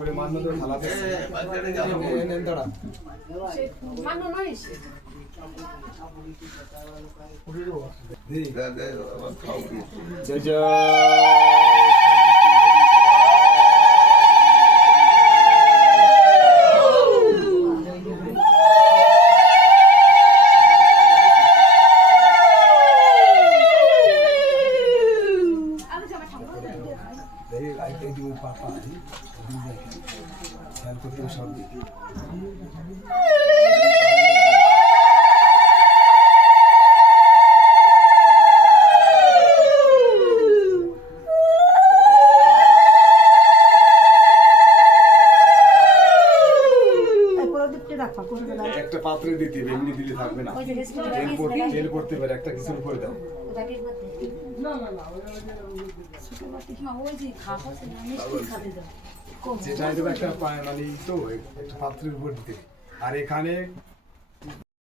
করে মান্য করে খালা দেন দাঁড়া মান্য নয় জয় জয় পাপা খেয়াল করতে সব একটা পাত্রে দিতে হবে, এমনি দিলে থাকবে না। তেল করতে পারে একটা কিছুর উপরে দাও। যেটা দেবো একটা মানে তো একটা পাত্রের উপর দিতে, আর এখানে